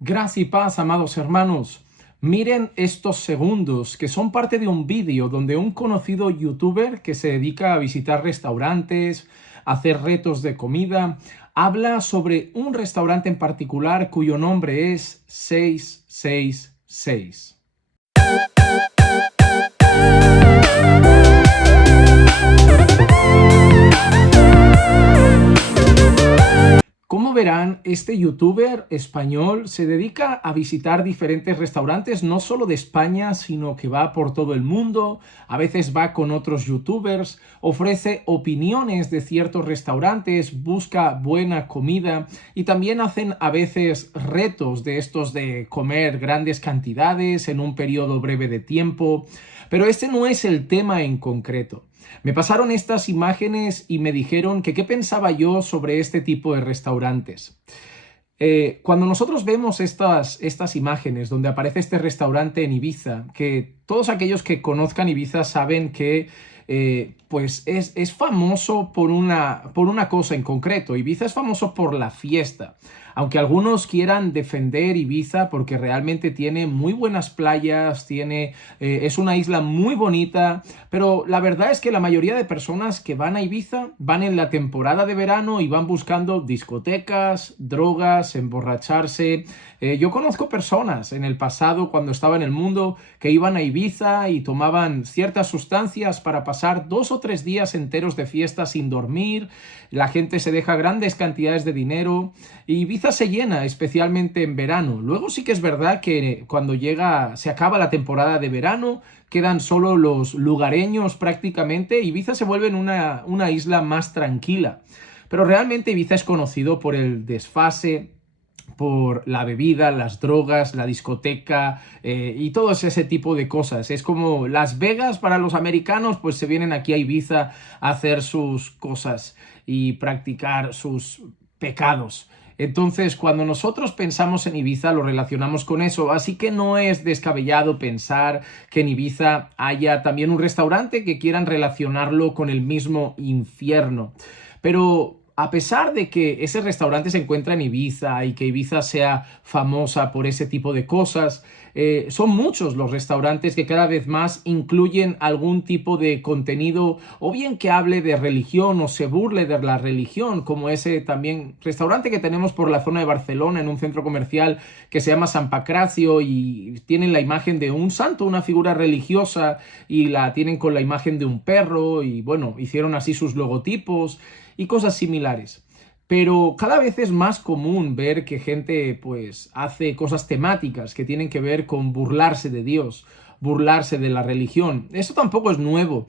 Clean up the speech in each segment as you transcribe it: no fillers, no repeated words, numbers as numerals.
Gracia y paz, amados hermanos. Miren estos segundos que son parte de un vídeo donde un conocido youtuber que se dedica a visitar restaurantes, a hacer retos de comida, habla sobre un restaurante en particular cuyo nombre es 666. Como verán, este youtuber español se dedica a visitar diferentes restaurantes, no solo de España, sino que va por todo el mundo, a veces va con otros youtubers, ofrece opiniones de ciertos restaurantes, busca buena comida y también hacen a veces retos de estos de comer grandes cantidades en un periodo breve de tiempo. Pero este no es el tema en concreto. Me pasaron estas imágenes y me dijeron que qué pensaba yo sobre este tipo de restaurantes. Cuando nosotros vemos estas imágenes donde aparece este restaurante en Ibiza, que todos aquellos que conozcan Ibiza saben que pues es famoso por una cosa en concreto. Ibiza es famoso por la fiesta. Aunque algunos quieran defender Ibiza porque realmente tiene muy buenas playas, es una isla muy bonita, pero la verdad es que la mayoría de personas que van a Ibiza van en la temporada de verano y van buscando discotecas, drogas, emborracharse. Yo conozco personas en el pasado, cuando estaba en el mundo, que iban a Ibiza y tomaban ciertas sustancias para pasar 2 o 3 días enteros de fiesta sin dormir. La gente se deja grandes cantidades de dinero y Ibiza se llena, especialmente en verano. Luego sí que es verdad que cuando se acaba la temporada de verano, quedan solo los lugareños prácticamente. Ibiza se vuelve una isla más tranquila. Pero realmente Ibiza es conocido por el desfase, por la bebida, las drogas, la discoteca y todo ese tipo de cosas. Es como Las Vegas para los americanos, pues se vienen aquí a Ibiza a hacer sus cosas y practicar sus pecados. Entonces, cuando nosotros pensamos en Ibiza, lo relacionamos con eso, así que no es descabellado pensar que en Ibiza haya también un restaurante que quieran relacionarlo con el mismo infierno. Pero a pesar de que ese restaurante se encuentra en Ibiza y que Ibiza sea famosa por ese tipo de cosas, son muchos los restaurantes que cada vez más incluyen algún tipo de contenido, o bien que hable de religión o se burle de la religión, como ese también restaurante que tenemos por la zona de Barcelona, en un centro comercial que se llama San Pancracio, y tienen la imagen de un santo, una figura religiosa, y la tienen con la imagen de un perro, y bueno, hicieron así sus logotipos y cosas similares. Pero cada vez es más común ver que gente pues hace cosas temáticas que tienen que ver con burlarse de Dios, burlarse de la religión. Eso tampoco es nuevo.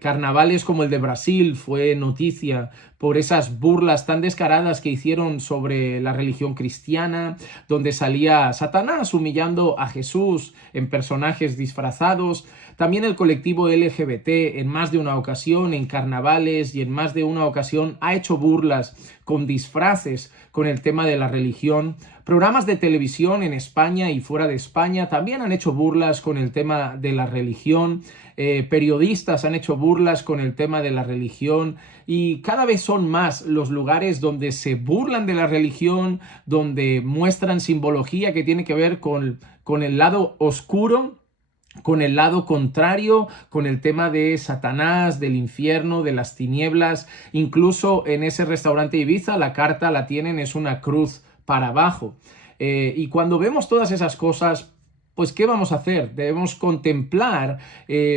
Carnavales como el de Brasil fue noticia por esas burlas tan descaradas que hicieron sobre la religión cristiana, donde salía Satanás humillando a Jesús en personajes disfrazados. También el colectivo LGBT en más de una ocasión, en carnavales y en más de una ocasión, ha hecho burlas con disfraces con el tema de la religión. Programas de televisión en España y fuera de España también han hecho burlas con el tema de la religión. Periodistas han hecho burlas con el tema de la religión, y cada vez son más los lugares donde se burlan de la religión, donde muestran simbología que tiene que ver con el lado oscuro, con el lado contrario, con el tema de Satanás, del infierno, de las tinieblas. Incluso en ese restaurante Ibiza la carta la tienen, es una cruz para abajo. Y cuando vemos todas esas cosas, pues ¿qué vamos a hacer? Debemos contemplar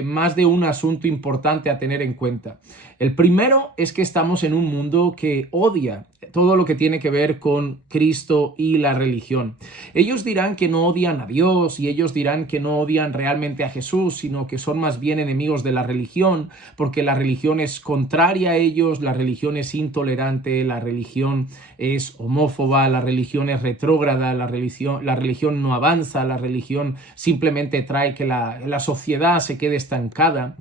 más de un asunto importante a tener en cuenta. El primero es que estamos en un mundo que odia todo lo que tiene que ver con Cristo y la religión. Ellos dirán que no odian a Dios y ellos dirán que no odian realmente a Jesús, sino que son más bien enemigos de la religión, porque la religión es contraria a ellos, la religión es intolerante, la religión es homófoba, la religión es retrógrada, la religión no avanza, la religión simplemente trae que la sociedad se quede estancada.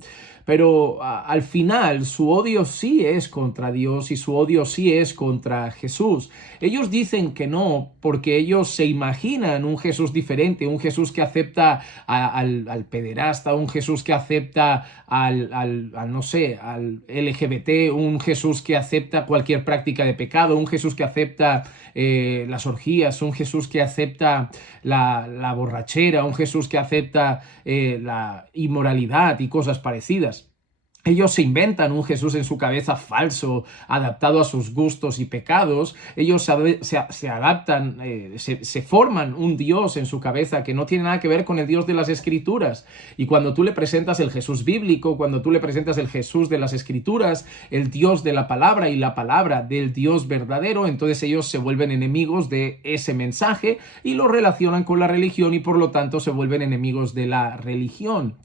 pero al final su odio sí es contra Dios y su odio sí es contra Jesús. Ellos dicen que no porque ellos se imaginan un Jesús diferente, un Jesús que acepta al pederasta, un Jesús que acepta no sé, al LGBT, un Jesús que acepta cualquier práctica de pecado, un Jesús que acepta las orgías, un Jesús que acepta la borrachera, un Jesús que acepta la inmoralidad y cosas parecidas. Ellos se inventan un Jesús en su cabeza falso, adaptado a sus gustos y pecados. Ellos se adaptan, se forman un Dios en su cabeza que no tiene nada que ver con el Dios de las Escrituras. Y cuando tú le presentas el Jesús bíblico, cuando tú le presentas el Jesús de las Escrituras, el Dios de la palabra y la palabra del Dios verdadero, entonces ellos se vuelven enemigos de ese mensaje y lo relacionan con la religión y por lo tanto se vuelven enemigos de la religión.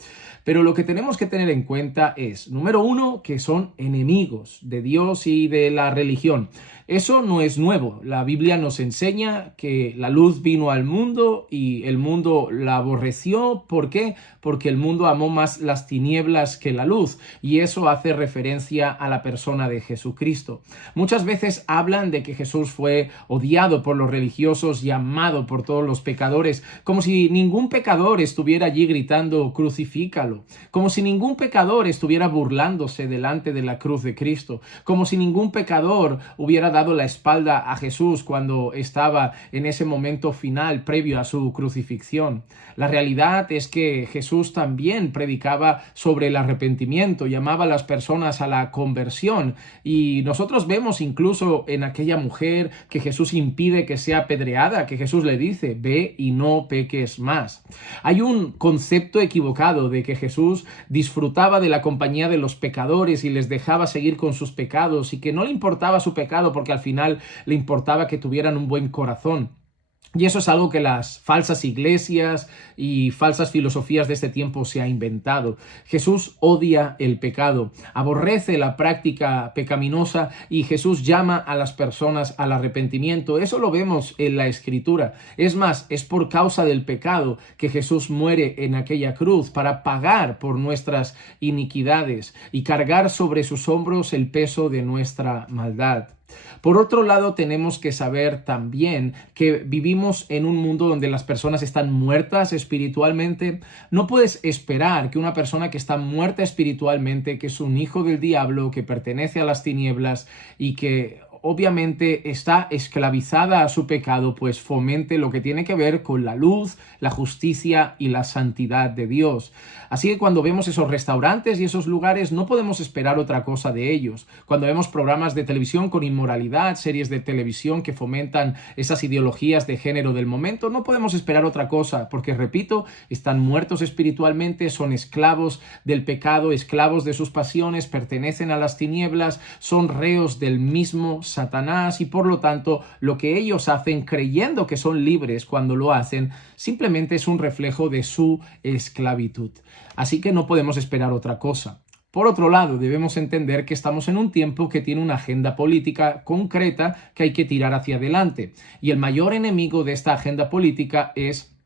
Pero lo que tenemos que tener en cuenta es, número uno, que son enemigos de Dios y de la religión. Eso no es nuevo. La Biblia nos enseña que la luz vino al mundo y el mundo la aborreció. ¿Por qué? Porque el mundo amó más las tinieblas que la luz. Y eso hace referencia a la persona de Jesucristo. Muchas veces hablan de que Jesús fue odiado por los religiosos y amado por todos los pecadores, como si ningún pecador estuviera allí gritando crucifícalo, como si ningún pecador estuviera burlándose delante de la cruz de Cristo, como si ningún pecador hubiera dado la espalda a Jesús cuando estaba en ese momento final previo a su crucifixión. La realidad es que Jesús también predicaba sobre el arrepentimiento, llamaba a las personas a la conversión y nosotros vemos incluso en aquella mujer que Jesús impide que sea apedreada, que Jesús le dice, ve y no peques más. Hay un concepto equivocado de que Jesús disfrutaba de la compañía de los pecadores y les dejaba seguir con sus pecados y que no le importaba su pecado porque al final le importaba que tuvieran un buen corazón. Y eso es algo que las falsas iglesias y falsas filosofías de este tiempo se ha inventado. Jesús odia el pecado, aborrece la práctica pecaminosa y Jesús llama a las personas al arrepentimiento. Eso lo vemos en la Escritura. Es más, es por causa del pecado que Jesús muere en aquella cruz para pagar por nuestras iniquidades y cargar sobre sus hombros el peso de nuestra maldad. Por otro lado, tenemos que saber también que vivimos en un mundo donde las personas están muertas espiritualmente. No puedes esperar que una persona que está muerta espiritualmente, que es un hijo del diablo, que pertenece a las tinieblas y que obviamente está esclavizada a su pecado, pues fomente lo que tiene que ver con la luz, la justicia y la santidad de Dios. Así que cuando vemos esos restaurantes y esos lugares, no podemos esperar otra cosa de ellos. Cuando vemos programas de televisión con inmoralidad, series de televisión que fomentan esas ideologías de género del momento, no podemos esperar otra cosa, porque, repito, están muertos espiritualmente, son esclavos del pecado, esclavos de sus pasiones, pertenecen a las tinieblas, son reos del mismo Satanás y por lo tanto lo que ellos hacen creyendo que son libres cuando lo hacen simplemente es un reflejo de su esclavitud. Así que no podemos esperar otra cosa. Por otro lado, debemos entender que estamos en un tiempo que tiene una agenda política concreta que hay que tirar hacia adelante y el mayor enemigo de esta agenda política es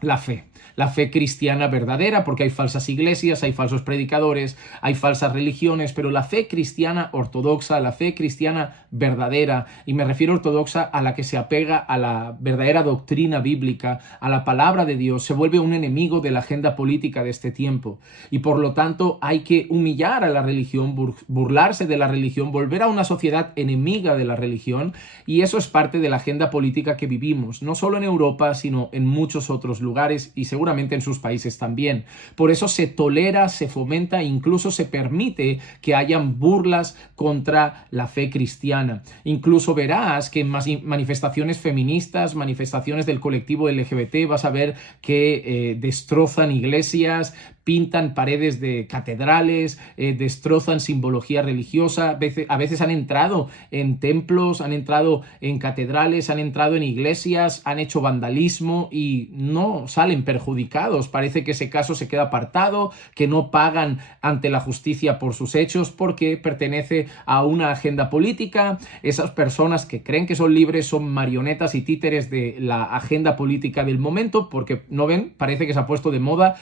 la fe cristiana verdadera, porque hay falsas iglesias, hay falsos predicadores, hay falsas religiones, pero la fe cristiana ortodoxa, la fe cristiana verdadera, y me refiero ortodoxa a la que se apega a la verdadera doctrina bíblica, a la palabra de Dios, se vuelve un enemigo de la agenda política de este tiempo. Y por lo tanto hay que humillar a la religión, burlarse de la religión, volver a una sociedad enemiga de la religión, y eso es parte de la agenda política que vivimos, no solo en Europa, sino en muchos otros lugares y seguramente en sus países también. Por eso se tolera, se fomenta, incluso se permite que hayan burlas contra la fe cristiana. Incluso verás que en manifestaciones feministas, manifestaciones del colectivo LGBT, vas a ver que destrozan iglesias, pintan paredes de catedrales, destrozan simbología religiosa, a veces han entrado en templos, han entrado en catedrales, han entrado en iglesias, han hecho vandalismo y no no salen perjudicados. Parece que ese caso se queda apartado, que no pagan ante la justicia por sus hechos porque pertenece a una agenda política. Esas personas que creen que son libres son marionetas y títeres de la agenda política del momento, porque no ven, parece que se ha puesto de moda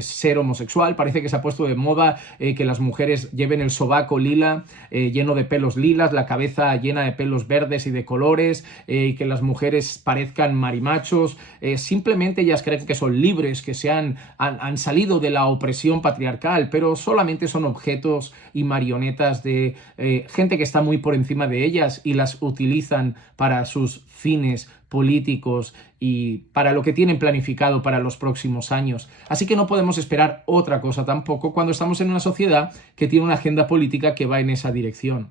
ser homosexual, parece que se ha puesto de moda que las mujeres lleven el sobaco lila, lleno de pelos lilas, la cabeza llena de pelos verdes y de colores, que las mujeres parezcan marimachos. Simplemente ellas creen que son libres, que han salido de la opresión patriarcal, pero solamente son objetos y marionetas de gente que está muy por encima de ellas y las utilizan para sus fines políticos y para lo que tienen planificado para los próximos años. Así que no podemos esperar otra cosa tampoco cuando estamos en una sociedad que tiene una agenda política que va en esa dirección.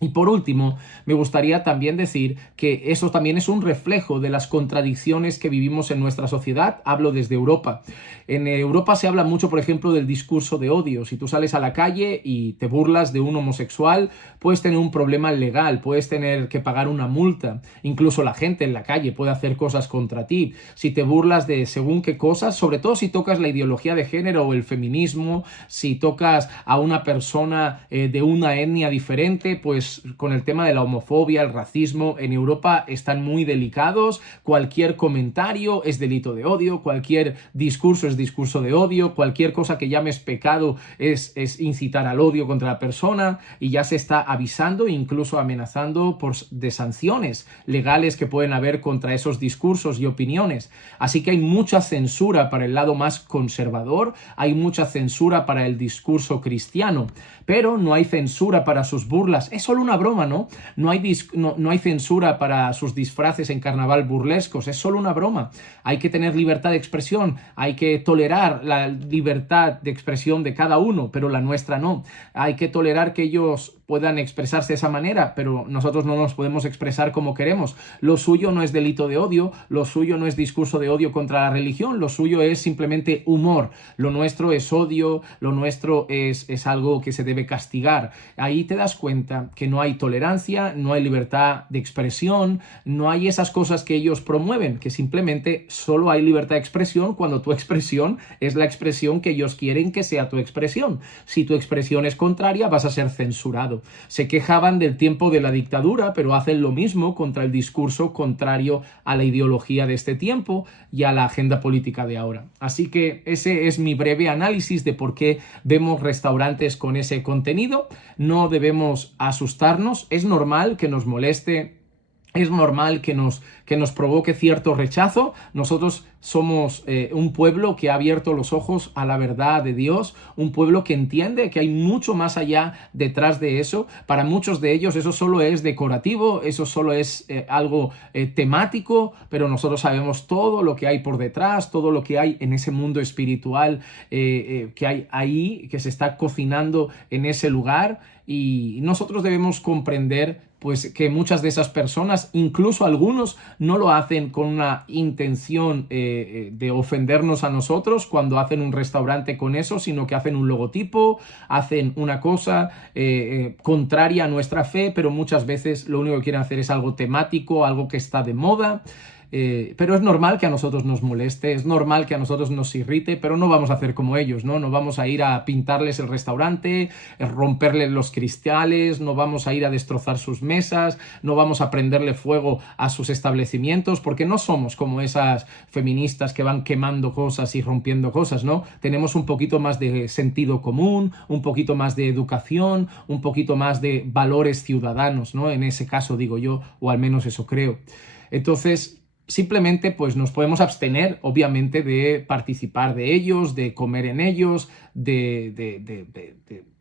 Y por último, me gustaría también decir que eso también es un reflejo de las contradicciones que vivimos en nuestra sociedad. Hablo desde Europa. En Europa se habla mucho, por ejemplo, del discurso de odio. Si tú sales a la calle y te burlas de un homosexual, puedes tener un problema legal, puedes tener que pagar una multa. Incluso la gente en la calle puede hacer cosas contra ti. Si te burlas de según qué cosas, sobre todo si tocas la ideología de género o el feminismo, si tocas a una persona de una etnia diferente, pues con el tema de la homofobia, el racismo, en Europa están muy delicados. Cualquier comentario es delito de odio, cualquier discurso es discurso de odio, cualquier cosa que llames pecado es incitar al odio contra la persona, y ya se está avisando e incluso amenazando de sanciones legales que pueden haber contra esos discursos y opiniones. Así que hay mucha censura para el lado más conservador, hay mucha censura para el discurso cristiano, pero no hay censura para sus burlas. Es solo una broma, ¿no? No hay censura para sus disfraces en carnaval burlescos, es solo una broma. Hay que tener libertad de expresión, hay que tolerar la libertad de expresión de cada uno, pero la nuestra no. Hay que tolerar que ellos puedan expresarse de esa manera, pero nosotros no nos podemos expresar como queremos. Lo suyo no es delito de odio, lo suyo no es discurso de odio contra la religión, lo suyo es simplemente humor. Lo nuestro es odio, lo nuestro es algo que se debe castigar. Ahí te das cuenta que no hay tolerancia, no hay libertad de expresión, no hay esas cosas que ellos promueven, que simplemente solo hay libertad de expresión cuando tu expresión es la expresión que ellos quieren que sea tu expresión. Si tu expresión es contraria, vas a ser censurado. Se quejaban del tiempo de la dictadura, pero hacen lo mismo contra el discurso contrario a la ideología de este tiempo y a la agenda política de ahora. Así que ese es mi breve análisis de por qué vemos restaurantes con ese contenido. No debemos asustarnos, es normal que nos moleste, es normal que nos provoque cierto rechazo. Nosotros somos un pueblo que ha abierto los ojos a la verdad de Dios, un pueblo que entiende que hay mucho más allá detrás de eso. Para muchos de ellos eso solo es decorativo, eso solo es algo temático, pero nosotros sabemos todo lo que hay por detrás, todo lo que hay en ese mundo espiritual que hay ahí, que se está cocinando en ese lugar, y nosotros debemos comprender pues que muchas de esas personas, incluso algunos, no lo hacen con una intención de ofendernos a nosotros cuando hacen un restaurante con eso, sino que hacen un logotipo, hacen una cosa contraria a nuestra fe, pero muchas veces lo único que quieren hacer es algo temático, algo que está de moda. Pero es normal que a nosotros nos moleste, es normal que a nosotros nos irrite, pero no vamos a hacer como ellos, ¿no? No vamos a ir a pintarles el restaurante, romperles los cristales, no vamos a ir a destrozar sus mesas, no vamos a prenderle fuego a sus establecimientos, porque no somos como esas feministas que van quemando cosas y rompiendo cosas, ¿no? Tenemos un poquito más de sentido común, un poquito más de educación, un poquito más de valores ciudadanos, ¿no? En ese caso digo yo, o al menos eso creo. Entonces, simplemente pues nos podemos abstener, obviamente, de participar de ellos, de comer en ellos,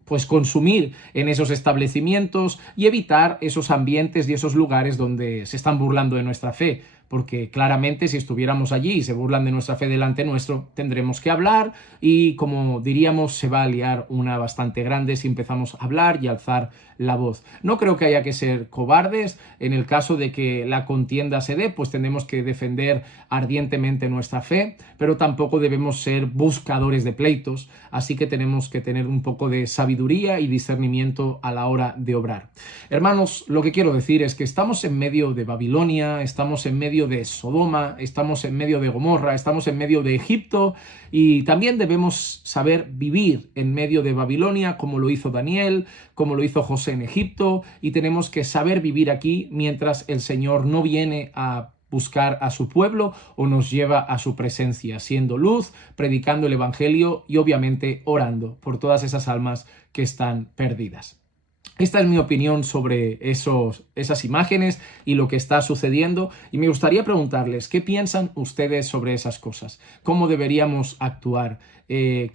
pues consumir en esos establecimientos y evitar esos ambientes y esos lugares donde se están burlando de nuestra fe. Porque claramente si estuviéramos allí y se burlan de nuestra fe delante nuestro, tendremos que hablar y, como diríamos, se va a liar una bastante grande si empezamos a hablar y alzar la voz. No creo que haya que ser cobardes. En el caso de que la contienda se dé, pues tenemos que defender ardientemente nuestra fe, pero tampoco debemos ser buscadores de pleitos, así que tenemos que tener un poco de sabiduría y discernimiento a la hora de obrar. Hermanos, lo que quiero decir es que estamos en medio de Babilonia, estamos en medio medio de Sodoma, estamos en medio de Gomorra, estamos en medio de Egipto, y también debemos saber vivir en medio de Babilonia, como lo hizo Daniel, como lo hizo José en Egipto, y tenemos que saber vivir aquí mientras el Señor no viene a buscar a su pueblo o nos lleva a su presencia, siendo luz, predicando el Evangelio y obviamente orando por todas esas almas que están perdidas. Esta es mi opinión sobre esas imágenes y lo que está sucediendo, y me gustaría preguntarles, ¿qué piensan ustedes sobre esas cosas? ¿Cómo deberíamos actuar?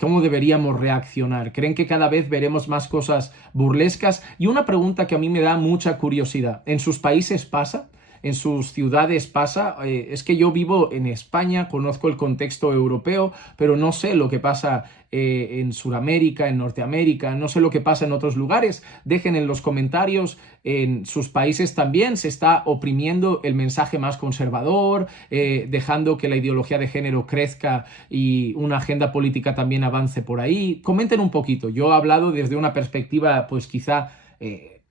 ¿Cómo deberíamos reaccionar? ¿Creen que cada vez veremos más cosas burlescas? Y una pregunta que a mí me da mucha curiosidad, ¿en sus países pasa? ¿En sus ciudades pasa? Es que yo vivo en España, conozco el contexto europeo, pero no sé lo que pasa en Sudamérica, en Norteamérica, no sé lo que pasa en otros lugares. Dejen en los comentarios, en sus países también se está oprimiendo el mensaje más conservador, dejando que la ideología de género crezca y una agenda política también avance por ahí. Comenten un poquito. Yo he hablado desde una perspectiva, pues quizá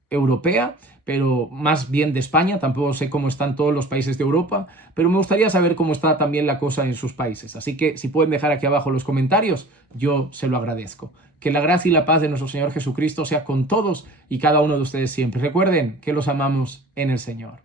europea, pero más bien de España. Tampoco sé cómo están todos los países de Europa, pero me gustaría saber cómo está también la cosa en sus países. Así que si pueden dejar aquí abajo los comentarios, yo se lo agradezco. Que la gracia y la paz de nuestro Señor Jesucristo sea con todos y cada uno de ustedes siempre. Recuerden que los amamos en el Señor.